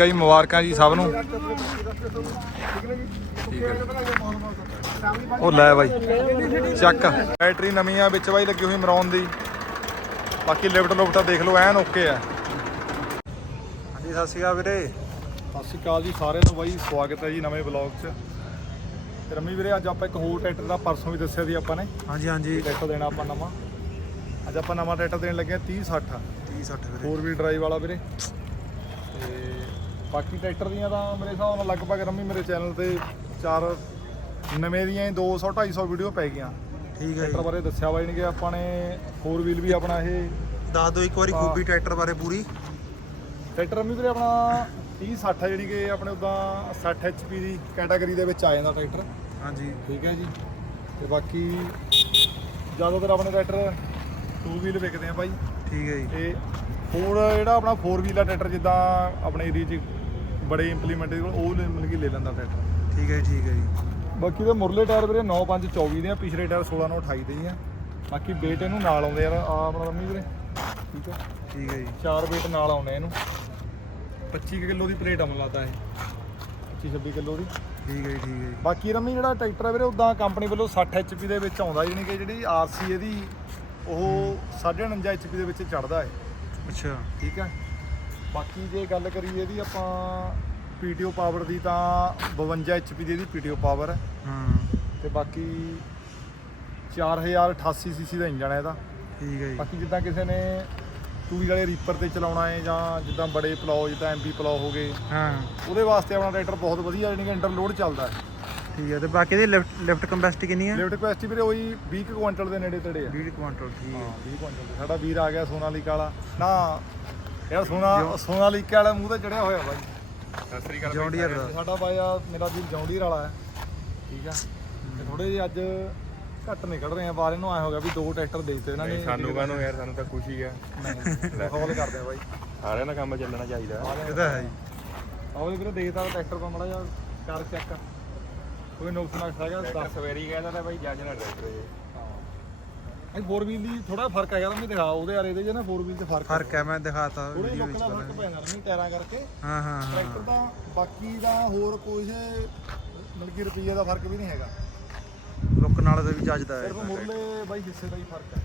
ਠੀਕ ਹੈ ਜੀ ਮੁਬਾਰਕਾਂ ਜੀ ਸਭ ਨੂੰ। ਠੀਕ ਹੈ ਉਹ ਲੈ ਬਾਈ ਚੱਕ। ਬੈਟਰੀ ਨਵੀਂ ਆ ਵਿੱਚ ਬਾਈ ਲੱਗੀ ਹੋਈ ਮਰਾਉਣ ਦੀ। ਬਾਕੀ ਲਿਫਟ ਲੁਫਟ ਦੇਖ ਲਓ ਐਨ ਓਕੇ ਆ। ਹਾਂਜੀ ਸਤਿ ਸ਼੍ਰੀ ਅਕਾਲ ਵੀਰੇ। ਸਤਿ ਸ਼੍ਰੀ ਅਕਾਲ ਜੀ ਸਾਰਿਆਂ ਨੂੰ ਬਾਈ ਸਵਾਗਤ ਹੈ ਜੀ ਨਵੇਂ ਵਲੌਗ 'ਚ। ਰਮੀ ਵੀਰੇ ਅੱਜ ਆਪਾਂ ਇੱਕ ਹੋਰ ਟਰੈਕਟਰ ਦਾ ਪਰਸੋਂ ਵੀ ਦੱਸਿਆ ਸੀ ਆਪਾਂ ਨੇ। ਹਾਂਜੀ ਹਾਂਜੀ। ਟਰੈਕਟਰ ਦੇਣਾ ਆਪਾਂ ਨਵਾਂ। ਅੱਜ ਆਪਾਂ ਨਵਾਂ ਟਰੈਕਟਰ ਦੇਣ ਲੱਗੇ ਆ 30 60 30 60 ਵੀਰੇ। 4 ਵੀਲ ਡਰਾਈਵ ਵਾਲਾ ਵੀਰੇ। ਤੇ ਬਾਕੀ ਟਰੈਕਟਰ ਦੀਆਂ ਤਾਂ ਮੇਰੇ ਹਿਸਾਬ ਨਾਲ ਲਗਭਗ ਰਮੀ ਮੇਰੇ ਚੈਨਲ ਤੇ ਚਾਰ ਨਵੇਂ ਦੀਆਂ ਹੀ 200 250 ਵੀਡੀਓ ਪੈ ਗਈਆਂ। ਠੀਕ ਹੈ ਟਰੈਕਟਰ ਬਾਰੇ ਦੱਸਿਆ ਬਾਈ ਨੇ ਕਿ ਆਪਾਂ ਨੇ 4 ਵੀਲ ਵੀ ਆਪਣਾ ਇਹ ਦੱਸ ਦਿਓ ਇੱਕ ਵਾਰੀ। ਖੂਬੀ ਟਰੈਕਟਰ ਬਾਰੇ ਪੂਰੀ। ਟਰੈਕਟਰ ਰਮੀ ਵੀਰੇ ਆਪਣਾ 30 60 ਜਿਹੜੀ ਕਿ ਆਪਣੇ ਉਦਾਂ 60 HP ਦੀ ਕੈਟਾਗਰੀ ਦੇ ਵਿੱਚ ਆ ਜਾਂਦਾ ਟਰੈਕਟਰ। ਹਾਂਜੀ। ਠੀਕ ਹੈ ਜੀ। ਤੇ ਬਾਕੀ ਜ਼ਿਆਦਾਤਰ ਆਪਣੇ ਟਰੈਕਟਰ 2 ਵੀਲ ਵਿਕਦੇ ਆ ਬਾਈ। ਠੀਕ ਹੈ ਜੀ। ਤੇ ਹੋਰ ਜਿਹੜਾ ਆਪਣਾ 4 ਵੀਲਰ ਟਰੈਕਟਰ ਜਿੱਦਾਂ ਆਪਣੇ ਏਰੀਆ 'ਚ ਬੜੇ ਇੰਪਲੀਮੈਂਟ ਉਹ ਲੈ- ਮਤਲਬ ਕਿ ਲੈ ਲੈਂਦਾ ਟਰੈਕਟਰ ਠੀਕ ਹੈ ਜੀ, ਠੀਕ ਹੈ ਜੀ। ਬਾਕੀ ਦੇ ਮੁਰਲੇ ਟਾਇਰ ਵੀਰੇ 9 5 24 ਦੇ ਆ ਪਿਛਲੇ ਟਾਇਰ 16 9 28 ਦੇ ਹੀ ਆ। ਬਾਕੀ weight ਇਹਨੂੰ ਨਾਲ ਆਉਂਦੇ ਯਾਰ ਆ ਆਪਣਾ ਰੰਮੀ ਵੀਰੇ। ਠੀਕ ਹੈ ਠੀਕ ਹੈ ਜੀ। ਚਾਰ weight ਨਾਲ ਆਉਣੇ ਇਹਨੂੰ। 25 ਕਿਲੋ ਦੀ ਪਲੇਟ ਅਮਲ ਲਾਤਾ ਇਹ। 25 26 ਕਿਲੋ ਦੀ। ਠੀਕ ਹੈ ਜੀ, ਠੀਕ ਹੈ ਜੀ। ਬਾਕੀ ਰੰਮੀ ਜਿਹੜਾ ਟਰੈਕਟਰ ਹੈ ਵੀਰੇ ਉਦਾਂ ਕੰਪਨੀ ਵੱਲੋਂ 60 HP ਦੇ ਵਿੱਚ ਆਉਂਦਾ ਜਾਣੀ ਕਿ ਜਿਹੜੀ RC ਇਹਦੀ ਉਹ 49 HP ਦੇ ਵਿੱਚ ਚੜਦਾ ਹੈ ਅੱਛਾ। ਠੀਕ ਹੈ ਬਾਕੀ ਜੇ ਗੱਲ ਕਰੀਏ ਇਹਦੀ ਆਪਾਂ PTO ਪਾਵਰ ਦੀ ਤਾਂ 52 HP ਦੀ ਇਹਦੀ PTO ਪਾਵਰ ਹੈ। ਹਾਂ। ਤੇ ਬਾਕੀ 4088 ਸੀਸੀ ਦਾ ਇੰਜਨ ਹੈ ਇਹਦਾ। ਠੀਕ ਹੈ ਜੀ। ਬਾਕੀ ਜਿੱਦਾਂ ਕਿਸੇ ਨੇ ਟੂਵੀ ਵਾਲੇ ਰੀਪਰ ਤੇ ਚਲਾਉਣਾ ਹੈ ਜਾਂ ਜਿੱਦਾਂ ਬੜੇ ਪਲਾਓ ਜਿੱਦਾਂ ਐਮਪੀ ਪਲਾਓ ਹੋ ਗਏ। ਹਾਂ। ਉਹਦੇ ਵਾਸਤੇ ਆਪਣਾ ਟਰੈਕਟਰ ਬਹੁਤ ਵਧੀਆ ਜਾਣੀ ਕਿ ਇੰਟਰਲੋਡ ਚੱਲਦਾ ਹੈ। ਠੀਕ ਹੈ ਤੇ ਬਾਕੀ ਦੀ ਲਿਫਟ ਲਿਫਟ ਕੰਪੈਸਿਟੀ ਕਿੰਨੀ ਹੈ? ਲਿਫਟ ਕਪੈਸਿਟੀ ਵੀਰੇ ਉਹੀ 20 ਕੁ ਕੁਆਂਟਲ ਦੇ ਨੇੜੇ ਤੇੜੇ ਆ 20 ਕੁਆਂਟਲ ਠੀਕ ਹਾਂ। ਹੈ 20 ਕੁਆਂਟਲ ਦੇ। ਸਾਡਾ ਵੀਰ ਆ ਗਿਆ ਸੋਨਾਲੀਕਾ ਵਾਲਾ ਨਾ ਯਾਰ ਸੋਨਾ ਸੋਨਾਲੀਕਾ ਵਾਲਾ ਮੂੰਹ ਤੇ ਚੜਿਆ ਹੋਇਆ ਬਾਈ। ਸਤਿ ਸ੍ਰੀ ਅਕਾਲ John Deere ਦਾ। ਸਾਡਾ ਬਾਈ ਆ ਮੇਰਾ ਵੀਰ ਜੌਂਡੀਰ ਵਾਲਾ ਹੈ। ਠੀਕ ਆ? ਤੇ ਥੋੜੇ ਜਿਹੇ ਅੱਜ ਘੱਟ ਨਿਕਲ ਰਹੇ ਆ ਬਾਹਰ ਇਹਨੂੰ ਆਇਆ ਹੋ ਗਿਆ ਵੀ ਦੋ ਟਰੈਕਟਰ ਦੇ ਦਿੱਤੇ ਇਹਨਾਂ ਨੇ। ਸਾਨੂੰ ਕਾਹਨੂੰ ਯਾਰ ਸਾਨੂੰ ਤਾਂ ਖੁਸ਼ੀ ਆ। ਕਾਲ ਕਰਦੇ ਆ ਬਾਈ। ਸਾਰਿਆਂ ਦਾ ਕੰਮ ਚੱਲਣਾ ਚਾਹੀਦਾ। ਇਹ ਤਾਂ ਹੈ ਜੀ। ਆਵੇ ਵੀਰੇ ਦੇਖਦਾ ਟਰੈਕਟਰ ਪਾ ਮੜਾ ਜਾ ਕਰ ਚੈੱਕ। ਕੋਈ ਨੁਕਸ ਨਕਸ ਹੈਗਾ ਦੱਸ। ਸਵੇਰੀ ਕਹਿੰਦਾ ਤਾਂ ਬਾਈ ਜੱਜ ਨਾ ਟਰੈਕਟਰ ਇਹ ਇਹ 4 ਵੀਲ ਦੀ ਥੋੜਾ ਫ਼ਰਕ ਹੈਗਾ ਮੈਂ ਦਿਖਾ ਉਹਦੇ ਯਾਰ ਇਹਦੇ ਨਾ 4 ਵੀਲ ਤੇ ਫ਼ਰਕ ਫ਼ਰਕ ਹੈ ਮੈਂ ਦਿਖਾਤਾ ਥੋੜੇ ਵੀਡੀਓ ਲੋਕਾਂ ਵਿੱਚ ਦਾ ਫ਼ਰਕ ਪੈਂਦਾ ਨਹੀਂ ਟਾਇਰਾਂ ਕਰਕੇ। ਹਾਂ ਹਾਂ ਹਾਂ। ਟਰੈਕਟਰ ਦਾ ਬਾਕੀ ਦਾ ਹੋਰ ਕੁਝ ਮਤਲਬ ਕਿ ਰੁਪਈਏ ਦਾ ਫ਼ਰਕ ਵੀ ਨਹੀਂ ਹੈਗਾ। ਲੁੱਕ ਨਾਲ ਦਾ ਵੀ ਜੱਜਦਾ ਹੈ ਸਿਰਫ ਮੁਰਲੇ ਬਾਈ ਹਿੱਸੇ ਦਾ ਹੀ ਫ਼ਰਕ ਹੈ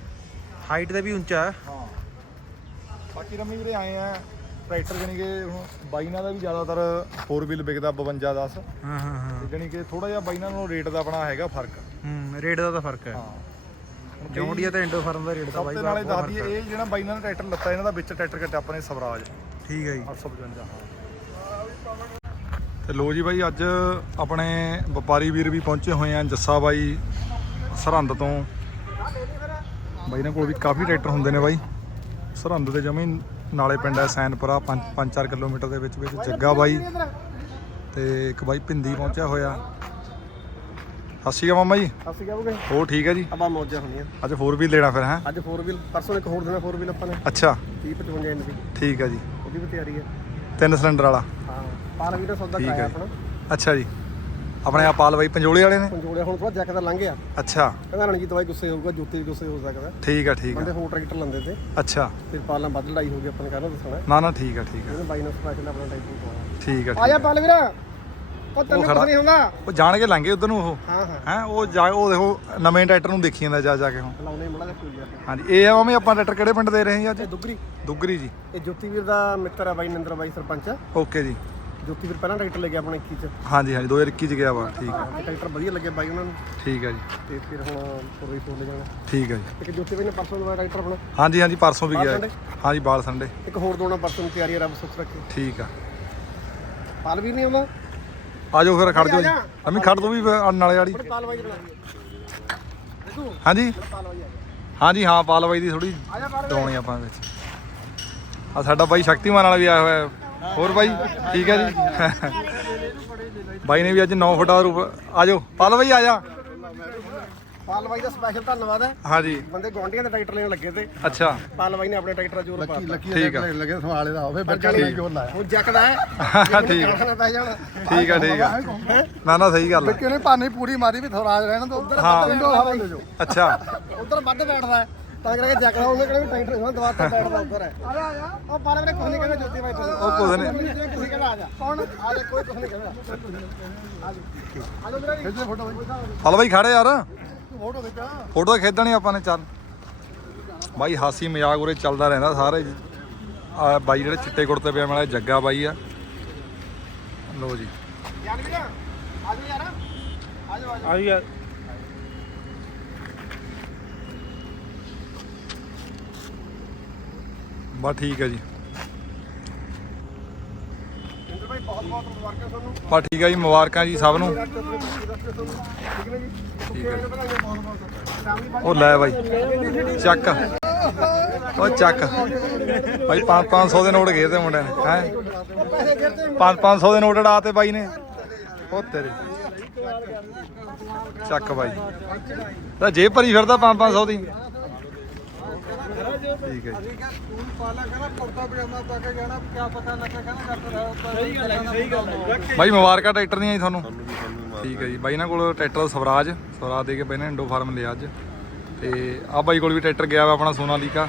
ਹਾਈਟ ਦਾ ਵੀ ਉੱਚਾ ਹੈ। ਹਾਂ। ਬਾਕੀ ਰਮੀ ਵੀਰੇ ਆਏ ਆ ਟਰੈਕਟਰ ਜਾਨੀ ਕਿ ਹੁਣ ਬਾਈਨਾਂ ਦਾ ਵੀ ਜ਼ਿਆਦਾਤਰ 4 ਵੀਲ ਵਿਕਦਾ 52 10 ਹਾਂ ਹਾਂ ਹਾਂ। ਜਾਨੀ ਕਿ ਥੋੜਾ ਜਿਹਾ ਬਾਈਨਾਂ ਨਾਲੋਂ ਰੇਟ ਦਾ ਆਪਣਾ ਹੈਗਾ ਫ਼ਰਕ। ਹੂੰ ਰੇਟ ਦਾ ਤਾਂ ਫ਼ਰਕ ਹੈ। ਹਾਂ। ਜੌਂਡੀਆ ਤੇ ਇੰਡੋ ਫਾਰਮ ਦਾ ਰੇਟ ਸਭ ਬਾਈ ਤੋਂ ਬਹੁਤ ਨਾਲੇ ਦੱਸ ਦਈਏ ਹੈ। ਇਹ ਜਿਹੜਾ ਬਾਈਨਾਂ ਨੇ ਟਰੈਕਟਰ ਲੱਤਾ ਇਹਨਾਂ ਦਾ ਵਿੱਚ ਟਰੈਕਟਰ ਕੱਟਿਆ ਆਪਣੇ ਸਵਰਾਜ। ਠੀਕ ਹੈ ਜੀ। 855 ਤੇ ਲੋ ਜੀ ਬਾਈ ਅੱਜ ਆਪਣੇ ਵਪਾਰੀ ਵੀਰ ਵੀ ਪਹੁੰਚੇ ਹੋਏ ਆ ਜੱਸਾ ਬਾਈ ਸਰਹੰਦ ਤੋਂ। ਬਾਈ ਇਹਨਾਂ ਕੋਲ ਵੀ ਕਾਫੀ ਟਰੈਕਟਰ ਹੁੰਦੇ ਨੇ ਬਾਈ। ਸਰਹੰਦ ਦੇ ਜਮੀ ਨਾਲੇ ਪਿੰਡ ਹੈ ਸੈਨਪੁਰਾ 5-4 ਕਿਲੋਮੀਟਰ ਦੇ ਵਿੱਚ ਵਿੱਚ ਜੱਗਾ ਬਾਈ। ਤੇ ਇੱਕ ਬਾਈ ਪਿੰਦੀ ਪਹੁੰਚਿਆ ਹੋਇਆ। ਸਤਿ ਸ਼੍ਰੀ ਅਕਾਲ ਮਾਮਾ ਜੀ। ਅਸੀਂ ਕਹੋਗੇ ਹੋਰ ਠੀਕ ਹੈ ਜੀ? ਆਪਾਂ ਮੌਜਾਂ ਹੁੰਦੀਆਂ ਅੱਜ 4 ਵੀਲ ਲੈਣਾ ਫਿਰ ਹੈ? ਅੱਜ 4 ਵੀਲ ਪਰਸੋਂ ਇੱਕ ਹੋਰ ਦੇਣਾ 4 ਵੀਲ ਆਪਾਂ ਨੇ। ਅੱਛਾ। 30 55 ਇੰਚ ਦੀ। ਠੀਕ ਹੈ ਜੀ। ਉਹਦੀ ਵੀ ਤਿਆਰੀ ਹੈ। ਤਿੰਨ ਸਿਲੰਡਰ ਵਾਲਾ। ਹਾਂ ਪਾਲ ਵੀ ਦਾ ਸੌਦਾ ਠੀਕ ਕਰਾਇਆ ਹੈ। ਆਪਣਾ। ਅੱਛਾ ਜੀ। ਆਪਣੇ ਆਪਾਲ ਬਾਈ ਪੰਜੋਲੇ ਵਾਲੇ ਨੇ? ਪੰਜੋੜਿਆ ਹੁਣ ਥੋੜਾ ਜੱਕ ਦਾ ਲੰਘ ਗਿਆ। ਅੱਛਾ। ਕਹਿੰਦਾ ਰਣਜੀਤ ਬਾਈ ਗੁੱਸੇ ਹੋਊਗਾ ਜੁੱਤੀ ਵੀ ਗੁੱਸੇ ਹੋ ਸਕਦਾ। ਠੀਕ ਆ ਠੀਕ ਬੰਦੇ ਆ ਹੋਰ ਟਰੈਕਟਰ ਲੰਦੇ ਤੇ। ਅੱਛਾ। ਫਿਰ ਪਾਲਾਂ ਵੱਧ ਲੜਾਈ ਹੋ ਗਈ ਆਪਾਂ ਨੇ ਕਹਿੰਦਾ ਦੱਸਣਾ। ਨਾ ਨਾ ਠੀਕ ਆ ਠੀਕ ਆ ਇਹਨੇ ਬਾਈ ਨਾਲ ਸਪੈਸ਼ਲ ਆਪਣਾ ਟਰੈਕਟਰ ਪਵਾਇਆ ਠੀਕ ਆ ਆ ਜਾ ਆ। ਪਾਲ ਵੀਰਾ। ਉਹ ਤੈਨੂੰ। ਕੁਝ ਨਹੀਂ ਹੁੰਦਾ? ਉਹ ਜਾਣ ਕੇ ਲੰਘੇ ਉਧਰ ਨੂੰ ਉਹ। ਹਾਂ ਹਾਂ। ਹੈ ਉਹ ਜਾ ਉਹ ਦੇਖੋ ਨਵੇਂ ਟਰੈਕਟਰ ਨੂੰ ਦੇਖੀ ਜਾਂਦਾ ਜਾ ਜਾ ਕੇ ਹੁਣ। ਲਾਉਣੇ ਮੜਾ ਜਿਹਾ ਯਾਰ ਹਾਂਜੀ ਇਹ ਆ ਮੈਂ ਆਪਾਂ ਟਰੈਕਟਰ ਕਿਹੜੇ ਪਿੰਡ ਦੇ ਰਹੇ ਹਾਂ ਅੱਜ? ਦੁੱਗਰੀ। ਦੁੱਗਰੀ ਜੀ। ਇਹ ਜੋਤੀ ਵੀਰ ਦਾ ਮਿੱਤਰ ਹੈ ਬਾਈ ਨਿੰਦਰ ਬਾਈ ਸਰਪੰਚ। ਓਕੇ ਜੀ। ਜੋਤੀ ਵੀਰ ਪਹਿਲਾਂ ਟਰੈਕਟਰ ਲੈ ਗਿਆ ਆਪਣੇ 21 ਚ। ਹਾਂਜੀ ਹਾਂਜੀ 2021 ਚ ਗਿਆ ਵਾ ਠੀਕ। ਆ ਤੇ ਟਰੈਕਟਰ ਵਧੀਆ ਲੱਗਿਆ ਬਾਈ ਉਹਨਾਂ ਨੂੰ। ਠੀਕ ਆ ਜੀ। ਤੇ ਫਿਰ ਹੁਣ ਪੁਰੀ ਫੋਨ ਲੈ ਜਾਣਾ। ਠੀਕ ਆ ਜੀ। ਇੱਕ ਜੋਤੀ ਬਾਈ ਨੇ ਪਰਸੋਂ ਲਵਾਇਆ ਟਰੈਕਟਰ ਆਪਣਾ। ਹਾਂਜੀ ਹਾਂਜੀ ਪਰਸੋਂ ਵੀ ਗਿਆ? ਹਾਂਜੀ ਬਾਲ ਸੰਡੇ। ਇੱਕ ਹੋਰ ਦੋਣਾ ਪਰਸੋਂ ਤਿਆਰੀ ਹੈ ਰੱਬ ਸੁੱਖ ਰੱਖੇ। ਠੀਕ ਆ। ਪਾਲ ਵੀ ਨਹੀਂ ਆਉਂਦਾ? ਆ ਜਾਓ ਫਿਰ ਖੜ ਜਾਓ ਜੀ। ਅਮੀ ਖੜ ਦੋ ਵੀ ਫਿਰ ਨਾਲੇ ਵਾਲੀ। ਬੜੇ ਪਾਲ ਬਾਈ ਬਣਾ ਦਈਏ ਦੇਖੋ ਹਾਂਜੀ? ਪਾਲ ਬਾਈ ਆ ਗਿਆ ਹਾਂਜੀ ਹਾਂ ਪਾਲ ਬਾਈ ਦੀ ਥੋੜੀ ਦਵਾਉਣੀ ਆਪਾਂ ਵਿੱਚ। ਆ ਸਾਡਾ ਬਾਈ ਸ਼ਕਤੀਮਾਨ ਵਾਲਾ ਵੀ ਆਇਆ ਹੋਇਆ। ਹੋਰ ਬਾਈ ਠੀਕ ਹੈ ਜੀ? ਬਾਈ ਨੇ ਵੀ ਅੱਜ 9 ਫੁੱਟ ਦਾ ਰੂਪ ਆ ਜਾਓ ਪਾਲ ਬਾਈ ਆ ਜਾ। ਪਾਲ ਬਾਈ ਦਾ ਸਪੈਸ਼ਲ ਧੰਨਵਾਦ ਹੈ। ਹਾਂਜੀ। ਬੰਦੇ ਗਵਾਂਢੀਆਂ ਦੇ ਟਰੈਕਟਰ ਲੈਣ ਲੱਗੇ ਤੇ ਅੱਛਾ। ਪਾਲ ਬਾਈ ਨੇ ਆਪਣੇ ਟਰੈਕਟਰ ਦਾ ਜ਼ੋਰ ਪਾਤਾ। ਠੀਕ ਆ। ਲੱਗੇ ਸੰਭਾਲੇ ਦਾ ਹੋਵੇ ਬੱਚਾ ਨਹੀਂ ਜੋਰ ਲਾਇਆ। ਉਹ ਜੱਕਦਾ ਹੈ। ਠੀਕ। ਨਾ ਠੀਕ ਆ ਠੀਕ ਆ। ਨਾ ਨਾ ਸਹੀ ਗੱਲ ਹੈ ਕਿਉਂ ਪਾਣੀ ਪੂਰੀ ਮਾਰੀ ਵੀ ਥੋੜਾ ਰਹਿਣ ਤੋਂ ਉਧਰ ਹਾਂ। ਵਿੰਡੋ ਹਵਾ ਲੈ ਜਾਓ ਅੱਛਾ। ਉਧਰ ਵੱਧ ਬੈਠਦਾ ਹੈ। ਤਾਂ ਕਰਕੇ ਜੱਕ ਲਾ ਉਹਨੇ ਕਿਹੜਾ ਟਾਈਟ ਹੋਣਾ ਦਵਾ ਤਾਂ ਬੈਠਦਾ ਉੱਧਰ ਹੈ। ਆ ਜਾ ਆ ਜਾ। ਉਹ ਪਰ ਮੇਰੇ ਕੁਝ ਨਹੀਂ ਕਹਿੰਦਾ ਜੋਤੀ ਬਾਈ ਉਹ ਕੁਛ ਨੀ। ਕਿਸੇ ਕਹਿੰਦਾ ਆ ਜਾ। ਕੌਣ? ਆ ਜਾ ਕੋਈ ਕੁਝ ਨਹੀਂ ਕਹਿੰਦਾ। ਆ ਜਾ। ਆ ਜਾ ਮੇਰਾ ਫੋਟੋ ਬਾਈ। ਹਲ ਬਾਈ ਖੜੇ ਯਾਰ। ਫੋਟੋ ਪਾ ਫੋਟੋ ਆਪਾਂ ਨੇ ਚੱਲ। ਬਾਈ ਹਾਸੀ ਮਜ਼ਾਕ ਉਰੇ ਚੱਲਦਾ ਰਹਿੰਦਾ ਸਾਰੇ। ਆ ਬਾਈ ਜਿਹੜੇ ਚਿੱਟੇ ਕੁੜਤੇ ਪਜਾਮੇ ਵਾਲਾ ਜੱਗਾ ਬਾਈ ਆ। ਲੋ ਜੀ। ਯਾਰ ਵੀਰ ਆ ਜਾ ਯਾਰ। ਆ ਜਾ ਆ ਜਾ ਆ ਵੀ ਯਾਰ। ਬਸ ਠੀਕ ਹੈ ਜੀ। ਇੰਦਰ ਬਾਈ ਬਹੁਤ ਬਹੁਤ ਮੁਬਾਰਕਾਂ ਤੁਹਾਨੂੰ। ਬਸ ਠੀਕ ਹੈ ਜੀ ਮੁਬਾਰਕਾਂ ਜੀ ਸਭ ਨੂੰ। ਠੀਕ ਹੈ ਉਹ ਲੈ ਬਾਈ, ਚੱਕ। ਉਹ ਚੱਕ। ਬਾਈ 5-500 ਦੇ ਨੋਟ ਗਏ ਤੇ ਮੁੰਡੇ ਨੇ, ਹੈ? ਪੈਸੇ ਗਿਰਦੇ 5-500 ਦੇ ਨੋਟ ਉਡਾ ਤੇ ਬਾਈ ਨੇ। ਉਹ ਤੇਰੇ। ਚੱਕ ਬਾਈ। ਤਾਂ ਜੇਬ ਭਰੀ ਫਿਰਦਾ 5-500 ਦੀ। ਠੀਕ ਹੈ ਜੀ। ਸਕੂਲ ਪਾਲਾ ਕਹਿੰਦਾ ਕੁੜਤਾ ਪਜਾਮਾ ਪਾ ਕੇ ਜਾਣਾ ਕੀ ਪਤਾ ਲੱਗਾ ਕਹਿੰਦਾ ਡਾਕਟਰ ਸਹੀ ਗੱਲ ਸਹੀ ਗੱਲ ਬਾਈ ਮੁਬਾਰਕਾਂ ਟਰੈਕਟਰ ਨਹੀਂ ਆਈ ਤੁਹਾਨੂੰ। ਠੀਕ ਹੈ ਜੀ। ਬਾਈ ਇਹਨਾਂ ਕੋਲ ਟਰੈਕਟਰ ਸਵਰਾਜ। ਸਵਰਾਜ ਦੇ ਕੇ ਪਹਿਲਾਂ ਇੰਡੋ ਫਾਰਮ ਲਿਆ ਅੱਜ। ਤੇ ਆ ਬਾਈ ਕੋਲ ਵੀ ਟਰੈਕਟਰ ਗਿਆ ਵਾ ਆਪਣਾ ਸੋਨਾਲੀਕਾ।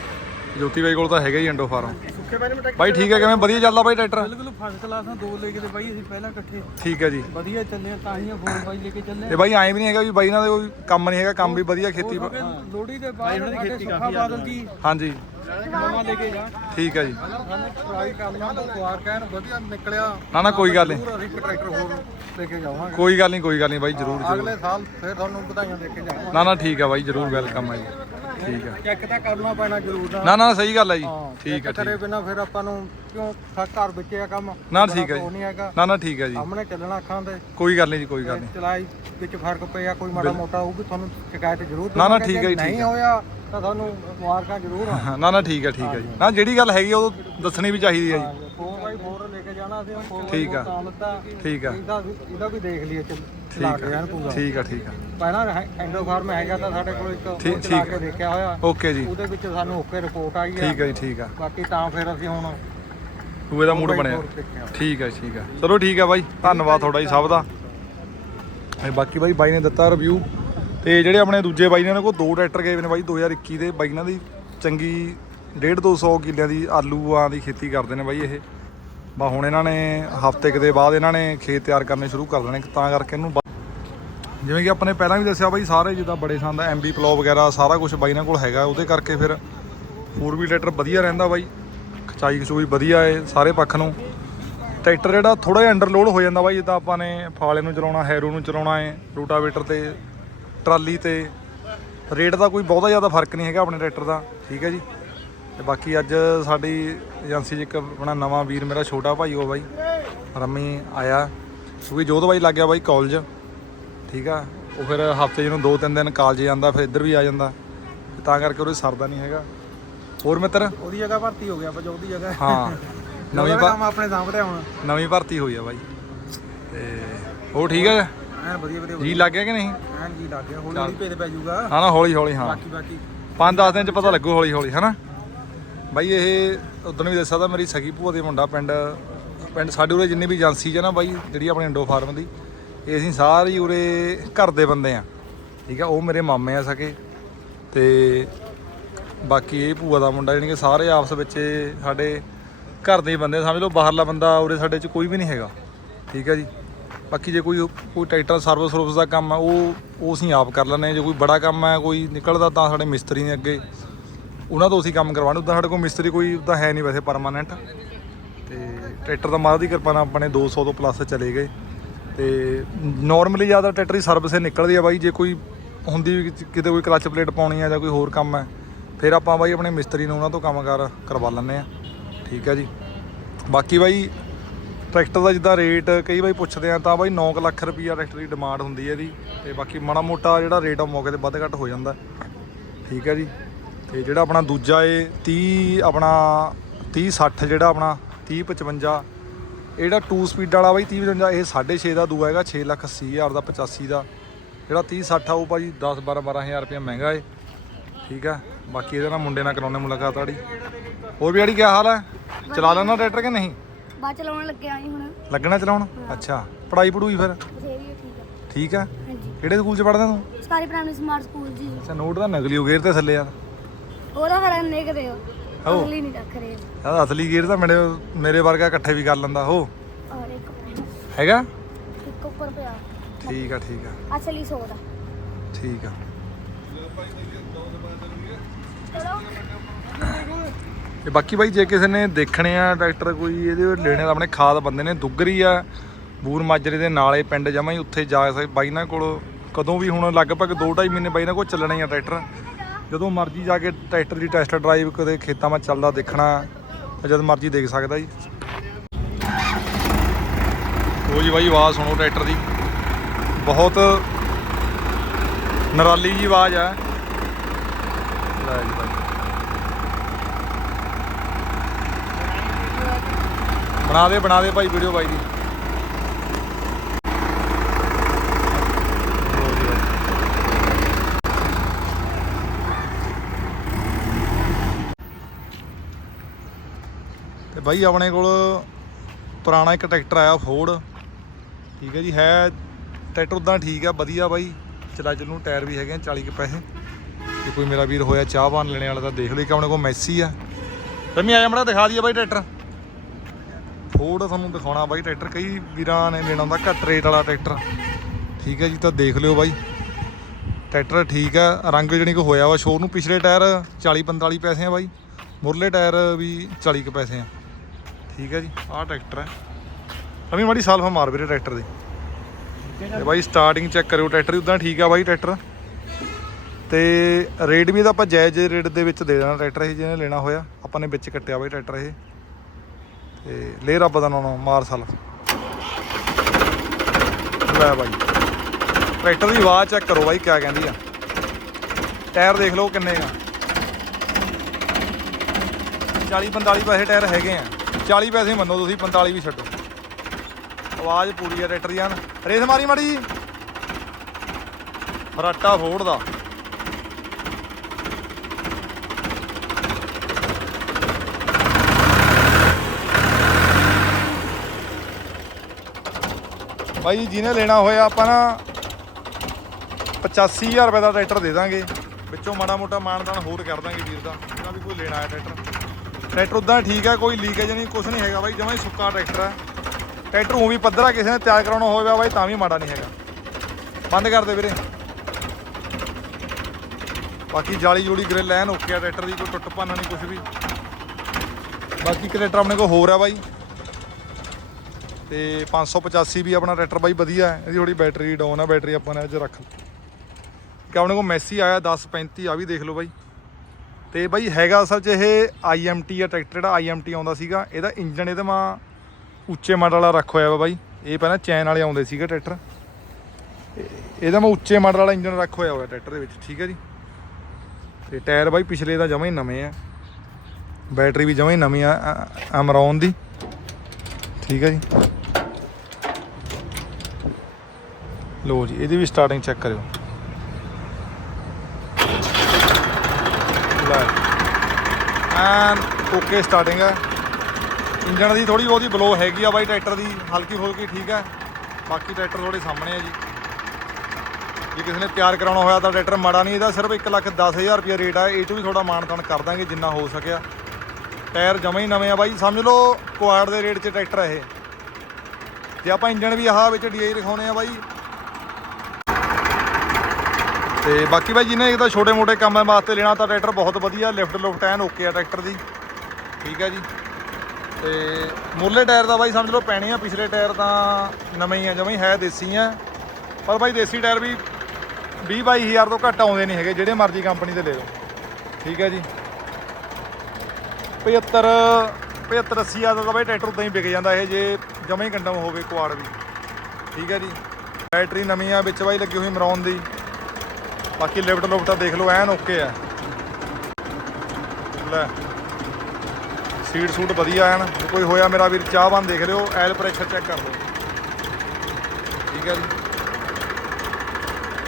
ਜੋਤੀ ਬਾਈ ਕੋਲ ਤਾਂ ਹੈਗਾ ਹੀ ਇੰਡੋ ਫਾਰਮ। ਬਾਈ ਠੀਕ ਹੈ ਕਿਵੇਂ? ਵਧੀਆ ਚੱਲਦਾ ਬਾਈ ਟਰੈਕਟਰ? ਬਿਲਕੁਲ ਫਸਟ ਕਲਾਸ ਨਾਲ ਦੋ ਲੈ ਕੇ ਤੇ ਬਾਈ ਅਸੀਂ ਪਹਿਲਾਂ ਇਕੱਠੇ। ਠੀਕ ਹੈ ਜੀ। ਵਧੀਆ ਚੱਲੇ ਆ, ਤਾਂ ਹੀ ਫੋਨ ਬਾਈ ਲੈ ਕੇ ਚੱਲੇ ਤੇ ਬਾਈ ਐਂ ਵੀ ਨਹੀਂ ਹੈਗਾ ਵੀ ਬਾਈ ਨਾਲ ਕੋਈ ਕੰਮ ਨਹੀਂ ਹੈਗਾ ਕੰਮ ਵੀ ਵਧੀਆ ਖੇਤੀ ਲੋੜੀ ਦੇ ਬਾਅਦ ਉਹਨਾਂ ਦੀ ਖੇਤੀ ਕਾਫੀ ਬਾਦਲ ਦੀ ਹਾਂਜੀ। ਨਵਾਂ ਲੈ ਕੇ ਜਾ। ਠੀਕ ਹੈ ਜੀ। ਸਾਨੂੰ ਟਰਾਈ ਕਰਨਾ ਤਾਂ ਸਵਾਰ ਕਹਿਣ ਵਧੀਆ ਨਿਕਲਿਆ। ਨਾ ਨਾ ਕੋਈ ਗੱਲ ਨਹੀਂ। ਪੂਰਾ ਅਸੀਂ ਇੱਕ ਟਰੈਕਟਰ ਹੋਰ ਲੈ ਕੇ ਜਾਵਾਂਗੇ। ਕੋਈ ਗੱਲ ਨਹੀਂ ਕੋਈ ਗੱਲ ਨਹੀਂ ਬਾਈ ਜਰੂਰ ਜਰੂਰ। ਅਗਲੇ ਸਾਲ ਫਿਰ ਤੁਹਾਨੂੰ ਵਧਾਈਆਂ ਦੇ ਕੇ ਜਾਵਾਂਗੇ। ਨਾ ਨਾ ਠੀਕ ਹੈ ਬਾਈ ਜਰੂਰ ਵੈਲਕਮ ਹੈ ਜੀ। ਠੀਕ ਹੈ ਚੈੱਕ ਤਾਂ ਕਰਨਾ ਪੈਣਾ ਜ਼ਰੂਰ ਨਾ ਨਾ ਨਾ ਸਹੀ ਗੱਲ ਹੈ ਜੀ। ਠੀਕ ਹੈ ਕਰੇ ਠੀਕ। ਬਿਨਾ ਫਿਰ ਆਪਾਂ ਨੂੰ ਕਿਉਂ ਸਾ ਘਰ ਵਿੱਚ ਆ ਕੰਮ? ਨਾ ਠੀਕ ਹੈ ਉਹ ਜੀ। ਨਹੀਂ ਹੈਗਾ। ਨਾ ਨਾ ਠੀਕ ਹੈ ਜੀ। ਸਾਹਮਣੇ ਚੱਲਣਾ ਅੱਖਾਂ ਦੇ ਕੋਈ ਗੱਲ ਨਹੀਂ ਜੀ ਕੋਈ ਗੱਲ ਨਹੀਂ। ਚਲਾਈ ਵਿੱਚ ਫ਼ਰਕ ਪਿਆ ਕੋਈ ਮਾੜਾ ਮੋਟਾ ਹੋਊਗੀ ਤੁਹਾਨੂੰ ਸ਼ਿਕਾਇਤ ਜ਼ਰੂਰ ਨਾ, ਨਾ। ਠੀਕ ਹੈ ਜੀ, ਠੀਕ ਨਹੀਂ ਹੈ। ਹੋਇਆ ਤਾਂ ਤੁਹਾਨੂੰ ਮੁਬਾਰਕਾਂ ਜ਼ਰੂਰ ਆ ਹਾਂ, ਨਾ ਨਾ ਠੀਕ ਹੈ ਠੀਕ ਹੈ ਜੀ। ਨਾ ਜਿਹੜੀ ਗੱਲ ਹੈਗੀ ਆ ਉਹ ਦੱਸਣੀ ਵੀ ਚਾਹੀਦੀ ਹੈ ਜੀ ਫੋਰ ਬਾਈ ਫੋਰ ਲੈ ਕੇ ਜਾਣਾ ਸੀ ਠੀਕ ਆ। ਠੀਕ ਆ। ਇਹਦਾ ਵੀ ਇਹਦਾ ਵੀ ਦੇਖ ਲਈਏ ਚੱਲ। ਚਲਾ ਠੀਕ ਕੇ ਜਾਣ ਹੈ ਪੂਰਾ। ਠੀਕ ਹੈ ਠੀਕ ਹੈ ਪਹਿਲਾਂ ਐਂਡੋ ਫਾਰਮ ਹੈਗਾ ਤਾਂ ਸਾਡੇ ਕੋਲ ਇੱਕ ਉਹ ਠੀਕ- ਚਲਾ ਠੀਕ। ਕੇ ਦੇਖਿਆ ਹੋਇਆ। ਓਕੇ ਜੀ। ਉਹਦੇ ਵਿੱਚ ਸਾਨੂੰ ਓਕੇ ਰਿਪੋਰਟ ਆਈ ਆ। ਠੀਕ ਹੈ ਜੀ ਠੀਕ ਹੈ ਬਾਕੀ ਤਾਂ ਫਿਰ ਅਸੀਂ ਹੁਣ ਦੂਏ ਦਾ ਮੂਡ ਬਣਿਆ। ਠੀਕ ਹੈ ਠੀਕ ਹੈ ਚਲੋ ਠੀਕ ਹੈ ਬਾਈ ਧੰਨਵਾਦ ਤੁਹਾਡਾ ਜੀ ਸਭ ਦਾ। ਤੇ ਬਾਕੀ ਬਾਈ ਬਾਈ ਨੇ ਦਿੱਤਾ ਰਿਵਿਊ ਤੇ ਜਿਹੜੇ ਆਪਣੇ ਦੂਜੇ ਬਾਈ ਨੇ ਉਹਨਾਂ ਕੋਲ ਦੋ ਟਰੈਕਟਰ ਗਏ ਨੇ ਬਾਈ 2021 ਦੇ। ਬਾਈ ਇਹਨਾਂ ਦੀ ਚੰਗੀ 1.5 200 ਕਿੱਲਿਆਂ ਦੀ ਆਲੂਆਂ ਦੀ ਖੇਤੀ ਕਰਦੇ ਨੇ ਬਾਈ ਇਹ। ਬਾ ਹੁਣ ਇਹਨਾਂ ਨੇ ਹਫ਼ਤੇ ਕੁ ਦੇ ਬਾਅਦ ਇਹਨਾਂ ਨੇ ਖੇਤ ਤਿਆਰ ਕਰਨੇ ਸ਼ੁਰੂ ਕਰ ਦੇਣੇ ਤਾਂ ਕਰਕੇ ਇਹਨੂੰ ਜਿਵੇਂ ਕਿ ਆਪਾਂ ਨੇ ਪਹਿਲਾਂ ਵੀ ਦੱਸਿਆ ਬਾਈ, ਸਾਰੇ ਜਿੱਦਾਂ ਬੜੇ ਸੰਦ ਐਮਬੀ ਪਲੋ ਵਗੈਰਾ, ਸਾਰਾ ਕੁਝ ਬਾਈ ਇਹਨਾਂ ਕੋਲ ਹੈਗਾ, ਉਹਦੇ ਕਰਕੇ ਫਿਰ ਹੋਰ ਵੀ ਟਰੈਕਟਰ ਵਧੀਆ ਰਹਿੰਦਾ ਬਾਈ। ਖਚਾਈ ਖਚੂਈ ਵਧੀਆ ਏ, ਸਾਰੇ ਪੱਖ ਨੂੰ। ਟਰੈਕਟਰ ਜਿਹੜਾ ਥੋੜਾ ਜਿਹਾ ਅੰਡਰਲੋਡ ਹੋ ਜਾਂਦਾ ਬਾਈ, ਜਿੱਦਾਂ ਆਪਾਂ ਨੇ ਫਾਲੇ ਨੂੰ ਚਲਾਉਣਾ, ਹੈਰੋ ਨੂੰ ਚਲਾਉਣਾ ਏ, ਰੂਟਾਵੇਟਰ ਤੇ, ਟਰਾਲੀ ਤੇ। ਰੇਟ ਦਾ ਕੋਈ ਬਹੁਤਾ ਜ਼ਿਆਦਾ ਫ਼ਰਕ ਨਹੀਂ ਹੈਗਾ ਆਪਣੇ ਟਰੈਕਟਰ ਦਾ, ਠੀਕ ਹੈ ਜੀ। ਤੇ ਬਾਕੀ ਅੱਜ ਸਾਡੀ ਏਜੰਸੀ 'ਚ ਇੱਕ ਆਪਣਾ ਨਵਾਂ ਵੀਰ ਮੇਰਾ ਛੋਟਾ ਭਾਈ, ਉਹ ਬਾਈ ਰੰਮੀ ਆਇਆ, ਕਿਉਂਕਿ ਜੋਧ ਬਾਈ ਲੱਗ ਗਿਆ ਬਾਈ ਕਾਲਜ ਠੀਕ ਆ? ਉਹ ਫਿਰ ਹਫ਼ਤੇ ਜਿਹਨੂੰ ਦੋ ਤਿੰਨ ਦਿਨ ਕਾਲਜ ਜਾਂਦਾ ਫਿਰ ਇੱਧਰ ਵੀ ਆ ਜਾਂਦਾ। ਤੇ ਕਰਕੇ ਉਹਦੇ ਸਰਦਾ ਨਹੀਂ ਹੈਗਾ। ਹੋਰ ਮਿੱਤਰ? ਉਹਦੀ ਜਗ੍ਹਾ ਭਰਤੀ ਹੋ ਗਿਆ ਆਪਾਂ ਜੋ ਉਹਦੀ ਜਗ੍ਹਾ। ਹਾਂ। ਨਵੀਂ ਭਰ- ਕੰਮ ਆਪਣੇ ਸਾਹਮਣੇ ਹੁਣ ਨਵੀਂ ਭਰਤੀ ਹੋਈ ਆ ਬਾਈ। ਤੇ ਉਹ ਠੀਕ ਹੈ ਐਨ ਵਧੀਆ ਵਧੀਆ ਜੀ ਲੱਗ ਗਿਆ ਕਿ ਨਹੀਂ? ਐਨ ਜੀ ਲੱਗ ਗਿਆ ਹੌਲੀ ਹੌਲੀ ਭੇਦ ਪੈ ਜਾਊਗਾ। ਨਾ ਨਾ ਹੌਲੀ ਹੌਲੀ ਹਾਂ। ਬਾਕੀ ਬਾਕੀ। 5-10 ਦਿਨ ਚ ਪਤਾ ਲੱਗੂ ਹੌਲੀ ਹੌਲੀ ਹਨਾ? ਬਾਈ ਇਹ ਉਦੋਂ ਵੀ ਦੱਸਿਆ ਤਾਂ ਮੇਰੀ ਸਗੀ ਭੂਆ ਦੇ ਮੁੰਡਾ ਪਿੰਡ ਪਿੰਡ ਸਾਡੇ ਉਰੇ ਜਿੰਨੀ ਵੀ ਏਜੰਸੀ ਹੈ ਨਾ ਬਾਈ ਜਿਹੜੀ ਆਪਣੀ ਇੰਡੋ ਫਾਰਮ ਦੀ ਇਹ ਅਸੀਂ ਸਾਰੇ ਹੀ ਉਰੇ ਘਰ ਦੇ ਬੰਦੇ ਆ। ਠੀਕ ਆ, ਉਹ ਮੇਰੇ ਮਾਮੇ ਆ ਸਕੇ। ਤੇ ਬਾਕੀ ਇਹ ਭੂਆ ਦਾ ਮੁੰਡਾ, ਜਾਣੀ ਕਿ ਸਾਰੇ ਆਪਸ ਵਿੱਚ ਸਾਡੇ ਘਰ ਦੇ ਬੰਦੇ ਸਮਝ ਲਓ, ਬਾਹਰਲਾ ਬੰਦਾ ਉਰੇ ਸਾਡੇ ਚ ਕੋਈ ਵੀ ਨਹੀਂ ਹੈਗਾ। ਠੀਕ ਆ ਜੀ। ਬਾਕੀ ਜੇ ਕੋਈ ਕੋਈ ਟਰੈਕਟਰ ਸਰਵਿਸ ਸਰਵਿਸ ਦਾ ਕੰਮ ਹੈ ਉਹ ਉਹ ਅਸੀਂ ਆਪ ਕਰ ਲੈਂਦੇ ਹਾਂ ਜੇ ਕੋਈ ਬੜਾ ਕੰਮ ਹੈ ਕੋਈ ਨਿਕਲਦਾ ਤਾਂ ਸਾਡੇ ਮਿਸਤਰੀ ਨੇ ਅੱਗੇ ਉਹਨਾਂ ਤੋਂ ਅਸੀਂ ਕੰਮ ਕਰਵਾਉਣੇ। ਉੱਦਾਂ ਸਾਡੇ ਕੋਲ ਮਿਸਤਰੀ ਕੋਈ ਉੱਦਾਂ ਹੈ ਨਹੀਂ ਵੈਸੇ ਪਰਮਾਨੈਂਟ ਤੇ ਟਰੈਕਟਰ ਦਾ ਮਾਰ ਦੀ ਕਿਰਪਾ ਨਾਲ ਆਪਣੇ 200 ਤੋਂ ਪਲੱਸ ਚਲੇ ਗਏ। ਤੇ ਨਾਰਮਲੀ ਜ਼ਿਆਦਾ ਟਰੈਕਟਰ ਦੀ ਸਰਵਿਸ ਹੀ ਨਿਕਲਦੀ ਆ ਬਾਈ, ਜੇ ਕੋਈ ਹੁੰਦੀ ਕਿਤੇ ਕੋਈ ਕਲਚ ਪਲੇਟ ਪਾਉਣੀ ਆ ਜਾਂ ਕੋਈ ਹੋਰ ਕੰਮ ਹੈ ਫਿਰ ਆਪਾਂ ਬਾਈ ਆਪਣੇ ਮਿਸਤਰੀ ਨੂੰ ਉਹਨਾਂ ਤੋਂ ਕੰਮ ਕਾਰ ਕਰਵਾ ਲੈਂਦੇ ਆ। ਠੀਕ ਹੈ ਜੀ। ਬਾਕੀ ਬਾਈ, ਟਰੈਕਟਰ ਦਾ ਜਿੱਦਾਂ ਰੇਟ ਕਈ ਵਾਰੀ ਪੁੱਛਦੇ ਆ, ਤਾਂ ਬਾਈ 9 ਕੁ ਲੱਖ ਰੁਪਈਆ ਟਰੈਕਟਰ ਦੀ ਡਿਮਾਂਡ ਹੁੰਦੀ ਹੈ ਇਹਦੀ। ਤੇ ਬਾਕੀ ਮਾੜਾ ਮੋਟਾ ਜਿਹੜਾ ਰੇਟ ਆ ਮੌਕੇ ਤੇ ਵੱਧ ਘੱਟ ਹੋ ਜਾਂਦਾ। ਠੀਕ ਹੈ ਜੀ। ਤੇ ਜਿਹੜਾ ਆਪਣਾ ਦੂਜਾ ਏ 30 ਆਪਣਾ 30 60 ਜਿਹੜਾ ਆਪਣਾ 30 55 ਜਿਹੜਾ 2 ਸਪੀਡ ਵਾਲਾ ਬਾਈ 30 55 ਇਹ 6.5 ਦਾ ਦੂਆ ਹੈਗਾ 6 ਲੱਖ 80 ਹਜ਼ਾਰ ਦਾ 85 ਦਾ। ਜਿਹੜਾ 30 60 ਆ ਉਹ ਭਾਜੀ 10 12 12000 ਰੁਪਏ ਮਹਿੰਗਾ ਏ। ਠੀਕ ਆ? ਬਾਕੀ ਇਹਦੇ ਨਾਲ ਮੁੰਡੇ ਨਾਲ ਕਰਾਉਣੇ ਮੁਲਾਕਾਤ ਆੜੀ ਹੋਰ ਵੀ ਆੜੀ ਕੀ ਹਾਲ ਹੈ ਚਲਾ ਲੈਣਾ ਟਰੈਕਟਰ ਕਿ ਨਹੀਂ? ਬਾਅਦ ਚਲਾਉਣ ਲੱਗਿਆ ਆਈ ਹੁਣ। ਲੱਗਣਾ ਚਲਾਉਣ? ਅੱਛਾ ਪੜਾਈ ਪੜੂਈ ਫਿਰ? ਠੀਕ ਆ। ਕਿਹੜੇ ਸਕੂਲ 'ਚ ਪੜਦਾ ਤੂੰ? ਸਰਕਾਰੀ ਪ੍ਰਾਇਮਰੀ ਸਮਾਰਟ ਸਕੂਲ ਜੀ। ਅੱਛਾ ਨੋਟ ਦਾ ਨਕਲੀ ਹੋ ਗੇਰ ਤੇ ਥੱਲੇ ਯਾਰ ਉਹਦਾ ਫਿਰ ਇੰਨੇ ਕਦੇ ਹੋ ਹੋ। ਅਗਲੀ ਨਹੀਂ ਰੱਖ ਰਹੇ। ਇਹਦਾ ਅਸਲੀ ਗੇਰ ਤਾਂ ਮੇਰੇ ਮੇਰੇ ਵਰਗਾ ਇਕੱਠੇ ਵੀ ਕਰ ਲੈਂਦਾ ਉਹ ਔਰ ਇੱਕ ਹੈਗਾ? ਇੱਕ ਉੱਪਰ ਪਿਆ। ਠੀਕ ਆ ਠੀਕ ਆ। ਅਸਲੀ 100 ਦਾ ਠੀਕ ਆ। ਤੇ ਬਾਕੀ ਬਾਈ ਜੇ ਕਿਸੇ ਨੇ ਦੇਖਣੇ ਆ ਟਰੈਕਟਰ ਕੋਈ ਇਹਦੇ ਲੈਣੇ ਦਾ ਆਪਣੇ ਖਾਦ ਬੰਦੇ ਨੇ ਦੁੱਗਰੀ ਆ ਬੂਰ ਮਾਜਰੇ ਦੇ ਨਾਲੇ ਪਿੰਡ ਜਮਾਂ ਹੀ ਉੱਥੇ ਜਾ ਸਕਦੇ ਬਾਈ ਨਾਲ ਕੋਲ ਕਦੋਂ ਵੀ ਹੁਣ ਲਗਭਗ 2.5 ਮਹੀਨੇ ਬਾਈ ਨਾਲ ਕੋਲ ਚੱਲਣਾ ਹੀ ਆ ਟਰੈਕਟਰ। ਜਦੋਂ ਮਰਜ਼ੀ ਜਾ ਕੇ ਟਰੈਕਟਰ ਦੀ ਟੈਸਟ ਡਰਾਈਵ ਕਦੇ ਖੇਤਾਂ 'ਚ ਚੱਲਦਾ ਦੇਖਣਾ ਤਾਂ ਜਦ ਮਰਜ਼ੀ ਦੇਖ ਸਕਦਾ ਜੀ। ਉਹ ਜੀ ਬਾਈ, ਆਵਾਜ਼ ਸੁਣੋ ਟਰੈਕਟਰ ਦੀ। ਬਹੁਤ ਨਰਾਲੀ ਜੀ ਆਵਾਜ਼ ਆ। ਲੈ ਜੀ ਬਾਈ। ਬਣਾ ਦੇ ਬਣਾ ਦੇ ਭਾਈ, ਵੀਡੀਓ ਬਾਈ ਦੀ ਲਓ ਜੀ ਬਾਈ। ਤੇ ਬਾਈ ਆਪਣੇ ਕੋਲ ਪੁਰਾਣਾ ਇੱਕ ਟਰੈਕਟਰ ਆਇਆ ਫੋਰਡ ਠੀਕ ਹੈ ਜੀ, ਹੈ ਟਰੈਕਟਰ ਉਦਾਂ ਠੀਕ ਆ, ਵਧੀਆ ਬਾਈ। ਚਲਾ ਚੱਲੂ, ਟਾਇਰ ਵੀ ਹੈਗੇ ਆ 40 ਕੁ ਪੈਸੇ। ਜੇ ਕੋਈ ਮੇਰਾ ਵੀਰ ਹੋਇਆ ਚਾਹ ਪਾਣ ਲੈਣੇ ਵਾਲਾ ਤਾਂ ਦੇਖ ਲਈ ਕਿ ਆਪਣੇ ਕੋਲ ਮੈਸੀ ਆ। ਰਮੀ ਆਇਆ ਮੜਾ, ਦਿਖਾ ਦਈਏ ਬਾਈ ਟਰੈਕਟਰ। ਫੋਰਡ ਤੁਹਾਨੂੰ ਦਿਖਾਉਣਾ ਬਾਈ ਟਰੈਕਟਰ, ਕਈ ਵੀਰਾਂ ਨੇ ਲੈਣਾ ਹੁੰਦਾ ਘੱਟ ਰੇਟ ਵਾਲਾ ਟਰੈਕਟਰ। ਠੀਕ ਹੈ ਜੀ, ਤਾਂ ਦੇਖ ਲਿਓ ਬਾਈ। ਟਰੈਕਟਰ ਠੀਕ ਆ, ਰੰਗ ਜਣੀ ਕੋ ਹੋਇਆ ਵਾ ਸ਼ੋਰ ਨੂੰ ਪਿਛਲੇ ਟਾਇਰ 40 45 ਪੈਸੇ ਆ ਬਾਈ। ਮੁਰਲੇ ਟਾਇਰ ਵੀ 40 ਕੁ ਪੈਸੇ ਆ। ਠੀਕ ਹੈ ਜੀ, ਆਹ ਟਰੈਕਟਰ ਹੈ। ਅਮੀ, ਮਾੜੀ ਸਾਲਫਾ ਮਾਰ ਵੀਰੇ ਟਰੈਕਟਰ ਦੀ। ਤੇ ਬਾਈ ਸਟਾਰਟਿੰਗ ਚੈੱਕ ਕਰਿਓ, ਟਰੈਕਟਰ ਉਦਾਂ ਠੀਕ ਆ ਬਾਈ ਟਰੈਕਟਰ। ਤੇ ਰੇਟ ਵੀ ਇਹਦਾ ਆਪਾਂ ਜਾਇਜ਼ ਰੇਟ ਦੇ ਵਿੱਚ ਦੇ ਦੇਣਾ, ਟਰੈਕਟਰ ਇਹ ਜਿਹਨੇ ਲੈਣਾ ਹੋਇਆ, ਆਪਾਂ ਨੇ ਵਿੱਚ ਕੱਟਿਆ ਬਾਈ ਟਰੈਕਟਰ ਇਹ। ਤੇ ਲੈ ਰੱਬ ਦਾ ਨਾਮ, ਮਾਰ ਸਲਫ। ਲੈ ਬਾਈ। ਟਰੈਕਟਰ ਦੀ ਆਵਾਜ਼ ਚੈੱਕ ਕਰੋ ਬਾਈ, ਕਿਆ ਕਹਿੰਦੀ ਆ। ਟਾਇਰ ਦੇਖ ਲਓ ਕਿੰਨੇ ਆ। 40 45 ਪੈਸੇ ਟਾਇਰ ਹੈਗੇ ਆ। 40 ਪੈਸੇ ਮੰਨੋ ਤੁਸੀਂ 45 ਵੀ ਛੱਡੋ। ਆਵਾਜ਼ ਪੂਰੀ ਆ ਟਰੈਕਟਰ ਦੀ ਐਨ ਰੇਸ ਮਾਰੀ ਮਾੜੀ ਜੀ। ਫਰਾਟਾ ਫੋੜ ਦਾ ਭਾਈ ਜਿਹਨੇ ਲੈਣਾ ਹੋਇਆ, ਆਪਾਂ ਨਾ 85000 ਰੁਪਏ ਦਾ ਟਰੈਕਟਰ ਦੇ ਦਾਂਗੇ। ਵਿੱਚੋਂ ਮਾੜਾ ਮੋਟਾ ਮਾਨਦਾਨ ਹੋਰ ਕਰ ਦਾਂਗੇ ਵੀਰ ਦਾ। ਜਿਹੜਾ ਵੀ ਕੋਈ ਲੈਣਾ ਹੈ ਟਰੈਕਟਰ। ਟਰੈਕਟਰ ਉਦਾਂ ਠੀਕ ਹੈ ਕੋਈ ਲੀਕੇਜ ਨਹੀਂ ਕੁਝ ਨਹੀਂ ਹੈਗਾ ਬਾਈ, ਜਮਾਂ ਹੀ ਸੁੱਕਾ ਟਰੈਕਟਰ ਹੈ ਟਰੈਕਟਰ ਉਹ ਵੀ ਪੱਧਰਾ ਕਿਸੇ ਨੇ ਤਿਆਰ ਕਰਾਉਣਾ ਹੋਵੇ ਬਾਈ, ਤਾਂ ਵੀ ਮਾੜਾ ਨਹੀਂ ਹੈਗਾ। ਬੰਦ ਕਰ ਦੇ ਵੀਰੇ। ਬਾਕੀ ਜਾਲੀ ਜੋੜੀ ਗ੍ਰਿਲ ਐਨ ਓਕੇ ਆ, ਟਰੈਕਟਰ ਦੀ ਕੋਈ ਟੁੱਟ ਭੰਨ ਨਹੀਂ ਕੁਝ ਵੀ। ਬਾਕੀ ਇੱਕ ਟਰੈਕਟਰ ਆਪਣੇ ਕੋਲ ਹੋਰ ਆ ਬਾਈ। ਤੇ 585 ਵੀ ਆਪਣਾ ਟਰੈਕਟਰ ਬਾਈ ਵਧੀਆ ਹੈ, ਇਹਦੀ ਥੋੜੀ ਬੈਟਰੀ ਡਾਊਨ ਆ ਬੈਟਰੀ ਆਪਾਂ ਨੇ ਅੱਜ ਰੱਖ ਲਈ। ਕਿ ਆਪਣੇ ਕੋਲ ਮੈਸੀ ਆਇਆ 1035 ਆ ਵੀ ਦੇਖ ਲਓ ਬਾਈ। ਤੇ ਬਾਈ ਹੈਗਾ ਅਸਲ 'ਚ ਇਹ IMT ਆ, ਟਰੈਕਟਰ ਜਿਹੜਾ IMT ਆਉਂਦਾ ਸੀਗਾ, ਇਹਦਾ ਇੰਜਨ ਇਹਦੇ ਮਾ ਉੱਚੇ ਮਾਡਲ ਵਾਲਾ ਰੱਖ ਹੋਇਆ ਵਾ ਬਾਈ। ਇਹ ਪਹਿਲਾਂ ਚੈਨ ਵਾਲੇ ਆਉਂਦੇ ਸੀਗੇ ਟਰੈਕਟਰ। ਇਹ- ਇਹਦਾ ਮੈਂ ਉੱਚੇ ਮਾਡਲ ਵਾਲਾ ਇੰਜਨ ਰੱਖ ਹੋਇਆ ਹੋਇਆ ਟਰੈਕਟਰ ਦੇ ਵਿੱਚ, ਠੀਕ ਹੈ ਜੀ। ਤੇ ਟਾਇਰ ਬਾਈ ਪਿਛਲੇ ਦਾ ਜਮਾਂ ਹੀ ਨਵੇਂ ਆ। ਬੈਟਰੀ ਵੀ ਜਮਾ ਹੀ ਨਵੀਂ ਆ, ਅ- ਅਮਰੌਨ ਦੀ। ਠੀਕ ਹੈ ਜੀ। ਲੋ ਜੀ, ਇਹਦੀ ਵੀ ਸਟਾਰਟਿੰਗ ਚੈੱਕ ਕਰਿਓ ਲੈ ਐਨ ਓਕੇ ਸਟਾਰਟਿੰਗ ਹੈ। ਇੰਜਣ ਦੀ ਥੋੜੀ ਬਹੁਤੀ ਬਲੋ ਹੈਗੀ ਆ ਬਾਈ, ਟਰੈਕਟਰ ਦੀ ਹਲਕੀ ਫੁਲਕੀ ਠੀਕ ਹੈ। ਬਾਕੀ ਟਰੈਕਟਰ ਥੋੜੇ ਸਾਹਮਣੇ ਆ ਜੀ। ਜੇ ਕਿਸੇ ਨੇ ਤਿਆਰ ਕਰਾਉਣਾ ਹੋਇਆ ਤਾਂ ਟਰੈਕਟਰ ਮਾੜਾ ਨਹੀਂ, ਇਹਦਾ ਸਿਰਫ 1 ਲੱਖ 10000 ਰੁਪਏ ਰੇਟ ਆ। ਇਹ ਤੋਂ ਵੀ ਥੋੜਾ ਮਾਨਤਾਨ ਕਰ ਦਾਂਗੇ ਜਿੰਨਾ ਹੋ ਸਕਿਆ। ਟਾਇਰ ਜਮਾਂ ਹੀ ਨਵੇਂ ਆ ਬਾਈ। ਸਮਝ ਲਓ ਕੁਆਡ ਦੇ ਰੇਟ 'ਚ ਟਰੈਕਟਰ ਆ ਇਹ। ਜੇ ਆਪਾਂ ਇੰਜਣ ਵੀ ਆਹ ਵਿੱਚ ਡੀਆਈ ਰਖਾਉਣੇ ਆ ਬਾਈ ਤੇ ਬਾਕੀ ਬਾਈ ਜਿਹਨੇ ਇਹਦਾ ਛੋਟੇ ਮੋਟੇ ਕੰਮਾਂ ਵਾਸਤੇ ਲੈਣਾ ਤਾਂ ਟਰੈਕਟਰ ਬਹੁਤ ਵਧੀਆ, ਲਿਫਟ ਲੁਫਟ ਐਨ ਓਕੇ ਆ ਟਰੈਕਟਰ ਦੀ। ਠੀਕ ਹੈ ਜੀ। ਤੇ ਮੁਰਲੇ ਟਾਇਰ ਦਾ ਬਾਈ ਸਮਝ ਲਓ ਪੈਣੇ ਆ, ਪਿਛਲੇ ਟਾਇਰ ਤਾਂ ਨਵੇਂ ਹੀ ਆ, ਜਮਾਂ ਹੈ ਦੇਸੀ ਆ। ਪਰ ਬਾਈ ਦੇਸੀ ਟਾਇਰ ਵੀ 20 22 ਹਜ਼ਾਰ ਤੋਂ ਘੱਟ ਆਉਂਦੇ ਨਹੀਂ ਹੈਗੇ, ਜਿਹੜੇ ਮਰਜ਼ੀ ਕੰਪਨੀ ਦੇ ਲੈ ਲਓ। ਠੀਕ ਹੈ ਜੀ। 75 75 80 ਹਜ਼ਾਰ ਦਾ ਤਾਂ ਬਾਈ ਟਰੈਕਟਰ ਉਦਾਂ ਹੀ ਵਿਕ ਜਾਂਦਾ ਇਹ, ਜੇ ਜਮਾਂ ਕੰਡਮ ਹੋਵੇ ਕੁਆੜ ਵੀ। ਠੀਕ ਹੈ ਜੀ। ਬੈਟਰੀ ਨਵੀਂ ਆ, ਵਿੱਚ ਬਾਈ ਲੱਗੀ ਹੋਈ ਮਰਾਉਣ ਦੀ। ਬਾਕੀ ਲਿਫਟ ਲੁਫਟ ਦੇਖ ਲਓ, ਐਨ ਓਕੇ ਆ। ਲੈ, ਸੀਟ ਸੂਟ ਵਧੀਆ ਐਨ, ਜੇ ਕੋਈ ਹੋਇਆ ਮੇਰਾ ਵੀਰ, ਚਾਹਵਾਨ ਦੇਖ ਲਿਓ ਐਲ ਪ੍ਰੈਸ਼ਰ ਚੈੱਕ ਕਰ ਲਓ। ਠੀਕ ਹੈ ਜੀ।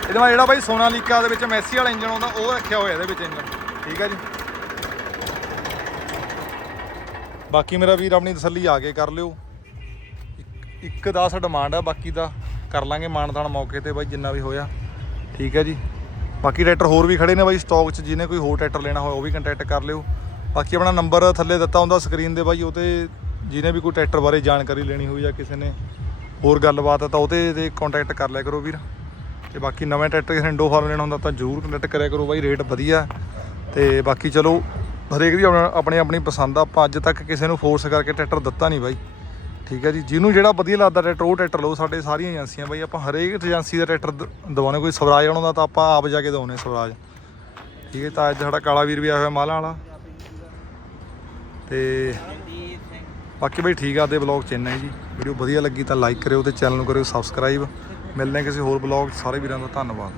ਇਹਦੇ ਨਾਲ ਜਿਹੜਾ ਬਾਈ ਸੋਨਾਲੀਕਾ ਦੇ ਵਿੱਚ ਮੈਸੀ ਵਾਲਾ ਇੰਜਨ ਆਉਂਦਾ, ਉਹ ਰੱਖਿਆ ਹੋਇਆ ਇਹਦੇ ਵਿੱਚ ਇੰਜਨ ਠੀਕ ਹੈ ਜੀ। ਬਾਕੀ ਮੇਰਾ ਵੀਰ ਆਪਣੀ ਤਸੱਲੀ ਆ ਕੇ ਕਰ ਲਿਓ। ਇੱਕ- ਇੱਕ ਦਾ ਡਿਮਾਂਡ ਆ, ਬਾਕੀ ਦਾ ਕਰ ਲਾਂਗੇ ਮਾਨਦਾਨ ਮੌਕੇ ਤੇ ਬਾਈ, ਜਿੰਨਾ ਵੀ ਹੋਇਆ। ਠੀਕ ਹੈ ਜੀ। ਬਾਕੀ ਟਰੈਕਟਰ ਹੋਰ ਵੀ ਖੜੇ ਨੇ ਬਾਈ ਸਟਾਕ 'ਚ, ਜਿਹਨੇ ਕੋਈ ਹੋਰ ਟਰੈਕਟਰ ਲੈਣਾ ਹੋਵੇ ਉਹ ਵੀ ਕੰਟੈਕਟ ਕਰ ਲਿਓ। ਬਾਕੀ ਆਪਣਾ ਨੰਬਰ ਥੱਲੇ ਦਿੱਤਾ ਹੁੰਦਾ ਸਕਰੀਨ ਦੇ ਬਾਈ ਉਹ ਤੇ ਜਿਹਨੇ ਵੀ ਕੋਈ ਟਰੈਕਟਰ ਬਾਰੇ ਜਾਣਕਾਰੀ ਲੈਣੀ ਹੋਈ ਜਾਂ ਕਿਸੇ ਨੇ ਹੋਰ ਗੱਲਬਾਤ ਹੈ ਤਾਂ ਉਹਦੇ ਤੇ ਕੰਟੈਕਟ ਕਰ ਲਿਆ ਕਰੋ ਵੀਰ। ਤੇ ਬਾਕੀ ਨਵੇਂ ਟਰੈਕਟਰ ਕਿਸੇ ਨੇ ਇੰਡੋ ਫਾਰਮ ਲੈਣਾ ਹੁੰਦਾ ਤਾਂ ਜ਼ਰੂਰ ਕੰਟੈਕਟ ਕਰਿਆ ਕਰੋ ਬਾਈ ਰੇਟ ਵਧੀਆ। ਤੇ ਬਾਕੀ ਚਲੋ, ਹਰੇਕ ਦੀ ਆਪਣਾ- ਆਪਣੀ ਆਪਣੀ ਪਸੰਦ ਆ। ਆਪਾਂ ਅੱਜ ਤੱਕ ਕਿਸੇ ਨੂੰ ਫੋਰਸ ਕਰਕੇ ਟਰੈਕਟਰ ਦਿੱਤਾ ਨਹੀਂ ਬਾਈ। ਠੀਕ ਹੈ ਜੀ, ਜਿਹਨੂੰ ਜਿਹੜਾ ਵਧੀਆ ਲੱਗਦਾ ਟਰੈਕਟਰ, ਉਹ ਟਰੈਕਟਰ ਲਓ, ਸਾਡੇ ਸਾਰੀਆਂ ਏਜੰਸੀਆਂ ਬਾਈ, ਆਪਾਂ ਹਰੇਕ ਏਜੰਸੀ ਦਾ ਟਰੈਕਟਰ ਦ- ਕੋਈ ਸਵਰਾਜ ਆਉਣਾ ਦਾ ਤਾਂ ਆਪਾਂ ਆਪ ਜਾ ਕੇ ਦਿਵਾਉਂਦੇ ਸਵਰਾਜ। ਠੀਕ ਹੈ, ਤਾਂ ਅੱਜ ਸਾਡਾ ਕਾਲਾ ਵੀਰ ਵੀ ਆਇਆ ਹੋਇਆ ਮਾਲਾ ਵਾਲਾ। ਤੇ ਬਾਕੀ ਬਈ ਠੀਕ ਆ ਦੇ ਬਲੌਗ ਚ ਇੰਨਾ ਹੀ ਜੀ। ਵੀਡੀਓ ਵਧੀਆ ਲੱਗੀ ਤਾਂ ਲਾਈਕ ਕਰਿਓ ਤੇ ਚੈਨਲ ਨੂੰ ਕਰਿਓ ਸਬਸਕ੍ਰਾਈਬ। ਮਿਲਦੇ ਹਾਂ ਕਿਸੇ ਹੋਰ ਬਲੌਗ ਸਾਰੇ ਵੀਰਾਂ ਦਾ ਧੰਨਵਾਦ।